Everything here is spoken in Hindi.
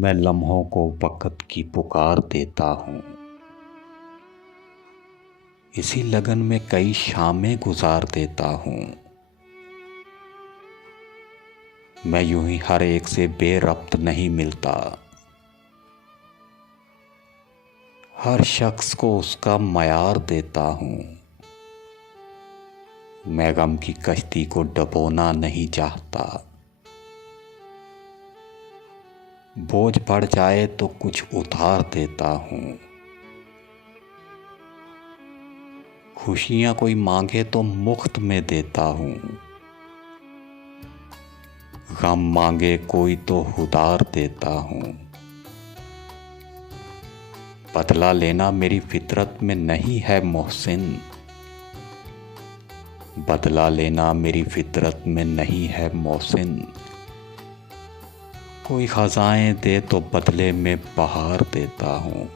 मैं लम्हों को वक़्त की पुकार देता हूँ। इसी लगन में कई शामें गुजार देता हूँ। मैं यूं ही हर एक से बेरब्त नहीं मिलता। हर शख्स को उसका मयार देता हूँ। मैं गम की कश्ती को डुबोना नहीं चाहता। बोझ बढ़ जाए तो कुछ उतार देता हूँ। खुशियाँ कोई मांगे तो मुफ्त में देता हूँ। गम मांगे कोई तो उधार देता हूँ। बदला लेना मेरी फितरत में नहीं है मोहसिन। बदला लेना मेरी फितरत में नहीं है मोहसिन। कोई ख़ज़ाएं दे तो बदले में बहार देता हूँ।